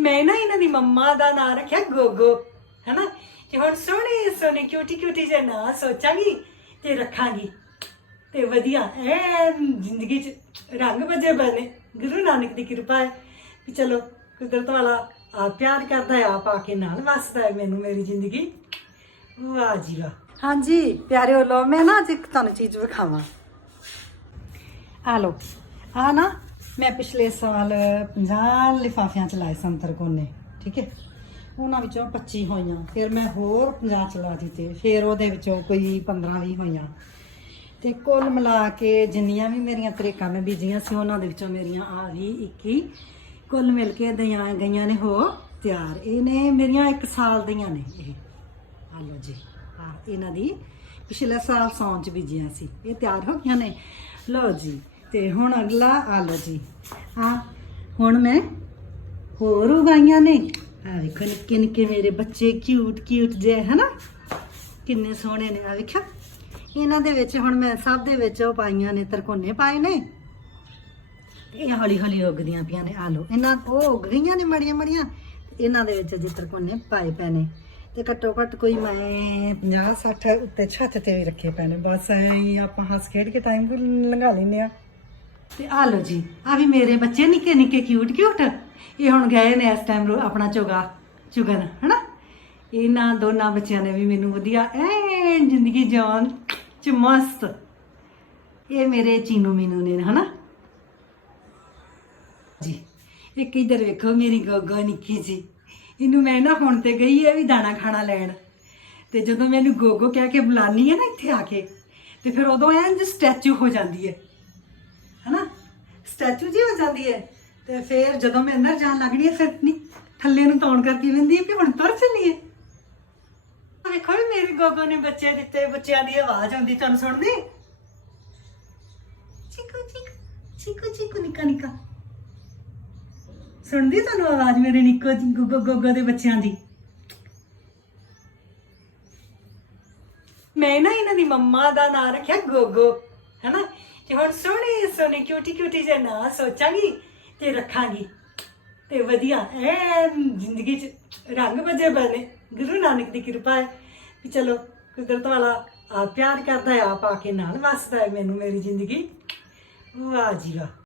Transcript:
ਮੈਂ ਨਾ ਇਹਨਾਂ ਦੀ ਮੰਮਾ ਦਾ ਨਾਂ ਰੱਖਿਆ ਗੋਗੋ ਹੈਨਾ? ਤੇ ਹੁਣ ਸੋਹਣੀ ਸੋਹਣੀ ਕਿਊਟੀ ਕਿਊਟੀ ਜਿਹਾ ਨਾਂ ਸੋਚਾਂਗੀ ਤੇ ਰੱਖਾਂਗੀ। ਤੇ ਵਧੀਆ, ਐਨ ਜ਼ਿੰਦਗੀ 'ਚ ਰੰਗ ਵਜੇ ਬਣੇ। ਗੁਰੂ ਨਾਨਕ ਦੀ ਕਿਰਪਾ ਹੈ ਕਿ ਚਲੋ, ਕੁਦਰਤ ਵਾਲਾ ਆ ਪਿਆਰ ਕਰਦਾ ਹੈ, ਆਪ ਆ ਕੇ ਨਾਲ ਵਸਦਾ ਹੈ ਮੈਨੂੰ ਮੇਰੀ ਜ਼ਿੰਦਗੀ। ਵਾਹ ਜੀ ਵਾਹ। ਹਾਂਜੀ, ਪਿਆਰਿਓ ਲੋ ਮੈਂ ਨਾ ਅੱਜ ਇੱਕ ਤੁਹਾਨੂੰ ਚੀਜ਼ ਵਿਖਾਵਾਂ। ਆ ਲੋ ਆ ਨਾ ਮੈਂ ਪਿਛਲੇ ਸਾਲ 50 ਲਿਫਾਫਿਆਂ ਚ ਲਾਏ ਸੰਤਰ ਕੋਨੇ ਠੀਕ ਹੈ? ਉਹਨਾਂ ਵਿੱਚੋਂ 25 ਹੋਈਆਂ, ਫਿਰ ਮੈਂ ਹੋਰ 50 ਚਲਾ ਦਿੱਤੇ, ਫਿਰ ਉਹਦੇ ਵਿੱਚੋਂ ਕੋਈ 15 20 ਹੋਈਆਂ। ਤੇ ਕੁੱਲ ਮਿਲਾ ਕੇ ਜਿੰਨੀਆਂ ਵੀ ਮੇਰੀਆਂ ਤਰੇਕਾਂ ਮੈਂ ਬੀਜੀਆਂ ਸੀ, ਉਹਨਾਂ ਦੇ ਵਿੱਚੋਂ ਮੇਰੀਆਂ ਆ ਵੀ 21 ਕੁੱਲ ਮਿਲ ਕੇ ਦਈਆਂ ਗਈਆਂ ਨੇ ਹੋ ਤਿਆਰ। ਇਹ ਨੇ ਮੇਰੀਆਂ 1 ਸਾਲ ਦੀਆਂ ਨੇ ਇਹ। ਆ ਲਓ ਜੀ, ਆ ਇਹਨਾਂ ਦੀ ਪਿਛਲੇ ਸਾਲ ਸੌਣ ਚ ਬੀਜੀਆਂ ਸੀ। ਇਹ ਤਿਆਰ ਹੋ ਗਈਆਂ ਨੇ। ਲਓ ਜੀ ਤੇ ਹੁਣ ਅਗਲਾ ਆ ਲਓ ਜੀ। ਆ, ਹੁਣ ਮੈਂ ਹੋਰ ਉਗਾਈਆਂ ਨੇ। ਆ ਵੇਖੋ ਨਿੱਕੇ ਨਿੱਕੇ ਮੇਰੇ ਬੱਚੇ ਕਿਊਟ ਕਿਊਟ ਜੇ ਹਨਾ? ਕਿੰਨੇ ਸੋਹਣੇ ਨੇ, ਆ ਵੇਖਿਆ? ਇਹਨਾਂ ਦੇ ਵਿੱਚ ਹੁਣ ਮੈਂ ਸਭ ਦੇ ਵਿੱਚ ਉਹ ਪਾਈਆਂ ਨੇ, ਤਰਕੋਨੇ ਪਾਏ ਨੇ। ਤੇ ਇਹ ਹੌਲੀ ਹੌਲੀ ਉੱਗਦੀਆਂ ਪਈਆਂ ਨੇ ਆ ਲਓ ਇਹਨਾਂ, ਉਹ ਉੱਗ ਗਈਆਂ ਨੇ ਮੜੀਆਂ ਮੜੀਆਂ ਇਹਨਾਂ ਦੇ ਵਿੱਚ ਜਿੱਤਰ ਕੋਨੇ ਪਾਏ ਪਏ ਨੇ। ਤੇ ਘੱਟੋ ਘੱਟ ਕੋਈ ਮੈਂ 50 60 ਉੱਤੇ ਛੱਤ ਤੇ ਵੀ ਰੱਖੇ ਪਏ ਨੇ। ਬਸ ਐਂ ਆਪਾਂ ਹੱਸ ਖੇਡ ਕੇ ਟਾਈਮ ਲੰਘਾ ਲੈਂਦੇ ਆ ਤੇ ਆ ਲਓ ਜੀ, ਆ ਵੀ ਮੇਰੇ ਬੱਚੇ ਨਿੱਕੇ ਨਿੱਕੇ ਕਿਊਟ ਕਿਊਟ ਇਹ ਹੁਣ ਗਏ ਨੇ ਇਸ ਟਾਈਮ ਆਪਣਾ ਚੋਗਾ, ਚੁਗਨ, ਹਨਾ? ਇਹਨਾਂ ਦੋਨਾਂ ਬੱਚਿਆਂ ਨੇ ਵੀ ਮੈਨੂੰ ਵਧੀਆ ਐ ਜ਼ਿੰਦਗੀ ਜਾਨ ਚ ਮਸਤ। ਇਹ ਮੇਰੇ ਚੀਨੂ ਮੀਨੂ ਨੇ, ਹਨਾ? ਜੀ, ਇੱਕ ਇਧਰ ਵੇਖੋ ਮੇਰੀ ਗੋਗਾ ਨਿੱਕੀ ਜੀ। ਇਹਨੂੰ ਮੈਂ ਨਾ ਹੁਣ ਤੇ ਗਈ ਹੈ ਵੀ ਦਾਣਾ ਖਾਣਾ ਲੈਣ। ਤੇ ਜਦੋਂ ਮੈਨੂੰ ਗੋਗੋ ਕਹਿ ਕੇ ਬੁਲਾਨੀ ਹੈ ਨਾ ਇੱਥੇ ਆ ਕੇ, ਤੇ ਫਿਰ ਉਦੋਂ ਐਂ ਜਿ ਸਟੈਚੂ ਹੋ ਜਾਂਦੀ ਹੈ। ਹਨਾ? ਸਟੈਚੂ ਜੀ ਹੋ ਜਾਂਦੀ ਹੈ। ਤੇ ਫਿਰ ਜਦੋਂ ਮੈਂ ਅੰਦਰ ਜਾਣ ਲੱਗਣੀ ਹੈ, ਫਿਰ ਨਹੀਂ ਥੱਲੇ ਨੂੰ ਤੌਣ ਕਰਦੀ ਰਹਿੰਦੀ ਹੈ ਕਿ ਹੁਣ ਤੁਰ ਚੱਲੀਏ ਵੇਖੋ ਵੀ ਮੇਰੇ ਗੋਗੋ ਨੇ ਬੱਚੇ ਦਿੱਤੇ, ਬੱਚਿਆਂ ਦੀ ਆਵਾਜ਼ ਆਉਂਦੀ ਤੁਹਾਨੂੰ ਸੁਣਦੀ? ਚੀਕੂ ਚੀਕੂ ਚੀਕੂ ਚੀਕੂ, ਨਿੱਕਾ ਨਿੱਕਾ। ਸੁਣਦੀ ਤੁਹਾਨੂੰ ਆਵਾਜ਼ ਮੇਰੇ ਨਿੱਕੋ ਜੀ, ਗੋਗੋ, ਗੁੱਗੋ ਦੇ ਬੱਚਿਆਂ ਦੀ? ਮੈਂ ਨਾ ਇਹਨਾਂ ਦੀ ਮੰਮਾ ਦਾ ਨਾਂ ਰੱਖਿਆ, ਗੋਗੋ। ਹੈਨਾ? ਤੇ ਹੁਣ ਸੋਹਣੀ ਸੋਹਣੀ ਕਿਊਟੀ ਕਿਊਟੀ ਜਿਹਾ ਨਾਂ ਸੋਚਾਂਗੀ ਤੇ ਰੱਖਾਂਗੀ। ਤੇ ਵਧੀਆ ਐ ਜ਼ਿੰਦਗੀ 'ਚ ਰੰਗ ਵਜੇ ਬਣੇ ਗੁਰੂ ਨਾਨਕ ਦੀ ਕਿਰਪਾ ਹੈ ਕਿ ਚਲੋ, ਕੁਦਰਤ ਵਾਲਾ ਆਪ ਪਿਆਰ ਕਰਦਾ ਹੈ, ਆਪ ਆ ਕੇ ਨਾਲ ਵਸਦਾ ਹੈ ਮੈਨੂੰ ਮੇਰੀ ਜ਼ਿੰਦਗੀ। ਵਾਹ ਜੀ ਵਾਹ।